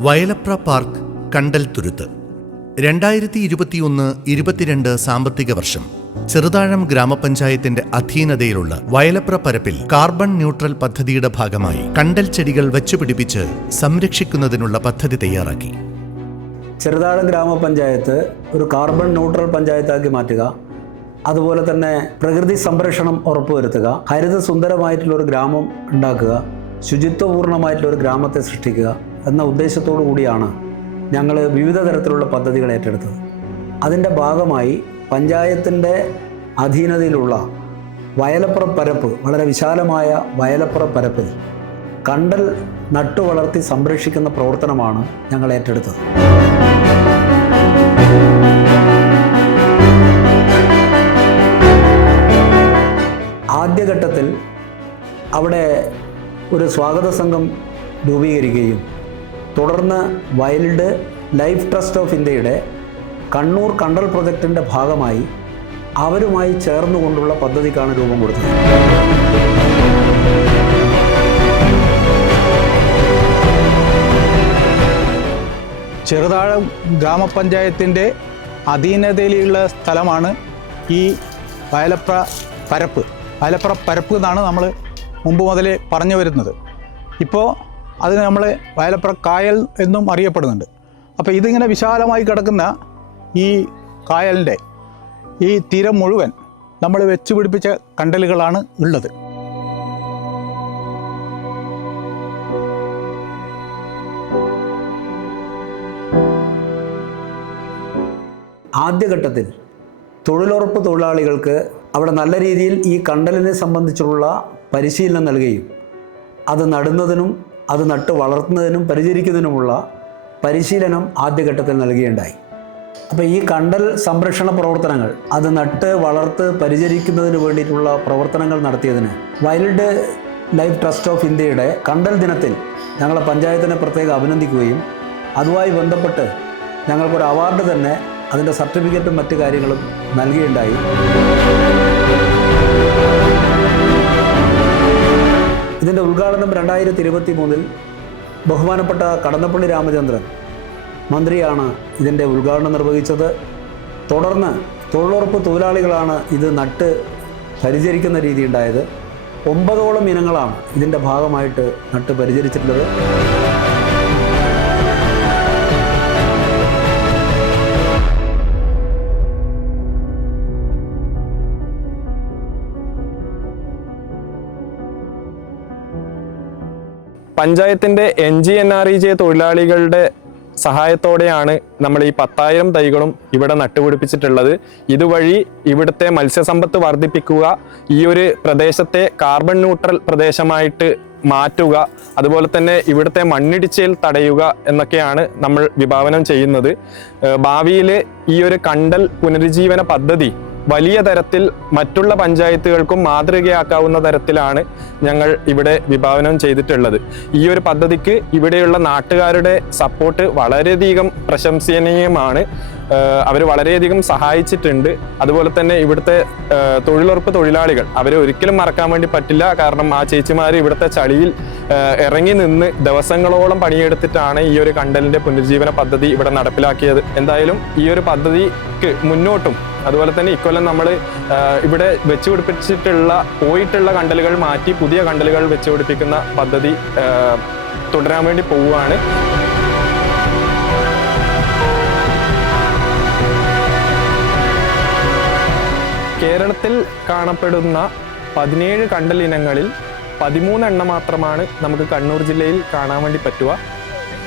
Vayalapra park കണ്ടൽ തുരുത്ത്. രണ്ടായിരത്തി ഇരുപത്തിയൊന്ന് ഇരുപത്തിരണ്ട് സാമ്പത്തിക വർഷം. ചെറുതാഴം ഗ്രാമപഞ്ചായത്തിന്റെ അധീനതയിലുള്ള വയലപ്ര പരപ്പിൽ കാർബൺ ന്യൂട്രൽ പദ്ധതിയുടെ ഭാഗമായി കണ്ടൽ ചെടികൾ വച്ചുപിടിപ്പിച്ച് സംരക്ഷിക്കുന്നതിനുള്ള പദ്ധതി തയ്യാറാക്കി. ചെറുതാഴം ഗ്രാമപഞ്ചായത്ത് ഒരു കാർബൺ ന്യൂട്രൽ പഞ്ചായത്താക്കി മാറ്റുക. അതുപോലെ തന്നെ പ്രകൃതി സംരക്ഷണം ഉറപ്പുവരുത്തുക. ഹരിത സുന്ദരമായിട്ടുള്ള ഒരു ഗ്രാമം ഉണ്ടാക്കുക. ശുചിത്വപൂർണമായിട്ടുള്ള ഒരു ഗ്രാമത്തെ സൃഷ്ടിക്കുക. എന്ന ഉദ്ദേശത്തോടു കൂടിയാണ് ഞങ്ങൾ വിവിധ തരത്തിലുള്ള പദ്ധതികൾ ഏറ്റെടുത്തത്. അതിന്റെ ഭാഗമായി പഞ്ചായത്തിന്റെ അധീനതയിലുള്ള വയലപ്പുറ പരപ്പ് വളരെ വിശാലമായ വയലപ്പുറ പരപ്പിൽ കണ്ടൽ നട്ടു വളർത്തി സംരക്ഷിക്കുന്ന പ്രവർത്തനമാണ് ഞങ്ങൾ ഏറ്റെടുത്തത്. ആദ്യഘട്ടത്തിൽ അവിടെ ഒരു സ്വാഗത സംഘം രൂപീകരിക്കുകയും തുടർന്ന് വൈൽഡ് ലൈഫ് ട്രസ്റ്റ് ഓഫ് ഇന്ത്യയുടെ കണ്ണൂർ കണ്ടൽ പ്രൊജക്റ്റിന്റെ ഭാഗമായി അവരുമായി ചേർന്നുകൊണ്ടുള്ള പദ്ധതിക്കാണ് രൂപം കൊടുത്തത്. ചെറുതാഴം ഗ്രാമപഞ്ചായത്തിന്റെ അധീനതയിലുള്ള സ്ഥലമാണ് ഈ വയലപ്ര പരപ്പ്. വയലപ്ര പരപ്പ് എന്നാണ് നമ്മൾ മുമ്പ് മുതലേ പറഞ്ഞു വരുന്നത്. ഇപ്പോൾ അതിന് നമ്മൾ വയലപ്പുറ കായൽ എന്നും അറിയപ്പെടുന്നുണ്ട്. അപ്പോൾ ഇതിങ്ങനെ വിശാലമായി കിടക്കുന്ന ഈ കായലിന്റെ ഈ തീരം മുഴുവൻ നമ്മൾ വെച്ച് പിടിപ്പിച്ച കണ്ടലുകളാണ് ഉള്ളത്. ആദ്യഘട്ടത്തിൽ തൊഴിലുറപ്പ് തൊഴിലാളികൾക്ക് അവിടെ നല്ല രീതിയിൽ ഈ കണ്ടലിനെ സംബന്ധിച്ചുള്ള പരിശീലനം നൽകുകയും അത് നടുന്നതിനും അത് നട്ട് വളർത്തുന്നതിനും പരിചരിക്കുന്നതിനുമുള്ള പരിശീലനം ആദ്യഘട്ടത്തിൽ നൽകുകയുണ്ടായി. അപ്പോൾ ഈ കണ്ടൽ സംരക്ഷണ പ്രവർത്തനങ്ങൾ അത് നട്ട് വളർത്ത് പരിചരിക്കുന്നതിന് വേണ്ടിയിട്ടുള്ള പ്രവർത്തനങ്ങൾ നടത്തിയതിന് വൈൽഡ് ലൈഫ് ട്രസ്റ്റ് ഓഫ് ഇന്ത്യയുടെ കണ്ടൽ ദിനത്തിൽ ഞങ്ങളെ പഞ്ചായത്തിനെ പ്രത്യേകം അഭിനന്ദിക്കുകയും അതുമായി ബന്ധപ്പെട്ട് ഞങ്ങൾക്കൊരു അവാർഡ് തന്നെ അതിന്റെ സർട്ടിഫിക്കറ്റും മറ്റു കാര്യങ്ങളും നൽകുകയുണ്ടായി. ഇതിന്റെ ഉദ്ഘാടനം രണ്ടായിരത്തി ഇരുപത്തി മൂന്നിൽ ബഹുമാനപ്പെട്ട കടന്നപ്പള്ളി രാമചന്ദ്രൻ മന്ത്രിയാണ് ഇതിന്റെ ഉദ്ഘാടനം നിർവഹിച്ചത്. തുടർന്ന് തൊഴിലുറപ്പ് തൊഴിലാളികളാണ് ഇത് നട്ട് പരിചരിക്കുന്ന രീതി ഉണ്ടായത് ഒമ്പതോളം ഇനങ്ങളാണ് ഇതിന്റെ ഭാഗമായിട്ട് നട്ട് പരിചരിച്ചിട്ടുള്ളത്. പഞ്ചായത്തിന്റെ N G N R E J തൊഴിലാളികളുടെ സഹായത്തോടെയാണ് നമ്മൾ ഈ പത്തായിരം തൈകളും ഇവിടെ നട്ടുപിടിപ്പിച്ചിട്ടുള്ളത്. ഇതുവഴി ഇവിടുത്തെ മത്സ്യസമ്പത്ത് വർദ്ധിപ്പിക്കുക ഈ ഒരു പ്രദേശത്തെ കാർബൺ ന്യൂട്രൽ പ്രദേശമായിട്ട് മാറ്റുക അതുപോലെ തന്നെ ഇവിടുത്തെ മണ്ണിടിച്ചിൽ തടയുക എന്നൊക്കെയാണ് നമ്മൾ വിഭാവനം ചെയ്യുന്നത്. ഭാവിയിൽ ഈ ഒരു കണ്ടൽ പുനരുജ്ജീവന പദ്ധതി വലിയ തരത്തിൽ മറ്റുള്ള പഞ്ചായത്തുകൾക്കും മാതൃകയാക്കാവുന്ന തരത്തിലാണ് ഞങ്ങൾ ഇവിടെ വിഭാവനം ചെയ്തിട്ടുള്ളത്. ഈ ഒരു പദ്ധതിക്ക് ഇവിടെയുള്ള നാട്ടുകാരുടെ സപ്പോർട്ട് വളരെയധികം പ്രശംസനീയമാണ്. അവർ വളരെയധികം സഹായിച്ചിട്ടുണ്ട്. അതുപോലെ തന്നെ ഇവിടുത്തെ തൊഴിലുറപ്പ് തൊഴിലാളികൾ അവരെ ഒരിക്കലും മറക്കാൻ വേണ്ടി പറ്റില്ല. കാരണം ആ ചേച്ചിമാർ ഇവിടുത്തെ ചളിയിൽ ഇറങ്ങി നിന്ന് ദിവസങ്ങളോളം പണിയെടുത്തിട്ടാണ് ഈ ഒരു കണ്ടലിന്റെ പുനരുജ്ജീവന പദ്ധതി ഇവിടെ നടപ്പിലാക്കിയത്. എന്തായാലും ഈ ഒരു പദ്ധതിക്ക് മുന്നോട്ടും അതുപോലെ തന്നെ ഇക്കൊല്ലം നമ്മൾ ഇവിടെ വെച്ച് പിടിപ്പിച്ചിട്ടുള്ള പോയിട്ടുള്ള കണ്ടലുകൾ മാറ്റി പുതിയ കണ്ടലുകൾ വെച്ച് പിടിപ്പിക്കുന്ന പദ്ധതി തുടരാൻ വേണ്ടി പോവുകയാണ്. കേരളത്തിൽ കാണപ്പെടുന്ന പതിനേഴ് കണ്ടൽ ഇനങ്ങളിൽ പതിമൂന്നെണ്ണം മാത്രമാണ് നമുക്ക് കണ്ണൂർ ജില്ലയിൽ കാണാൻ വേണ്ടി പറ്റുക.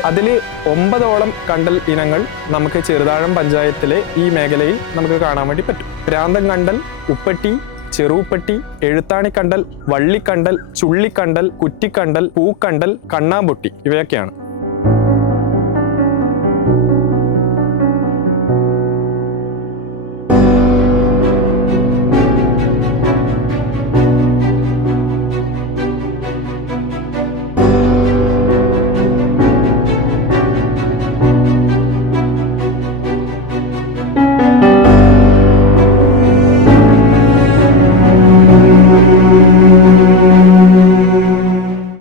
അതിൽ ഒമ്പതോളം കണ്ടൽ ഇനങ്ങൾ നമുക്ക് ചെറുതാഴം പഞ്ചായത്തിലെ ഈ മേഖലയിൽ നമുക്ക് കാണാൻ വേണ്ടി പറ്റും. പ്രാന്തൻ കണ്ടൽ ഉപ്പട്ടി ചെറുപ്പട്ടി എഴുത്താണിക്കണ്ടൽ വള്ളിക്കണ്ടൽ ചുള്ളിക്കണ്ടൽ കുറ്റിക്കണ്ടൽ പൂക്കണ്ടൽ കണ്ണാമ്പൊട്ടി ഇവയൊക്കെയാണ്.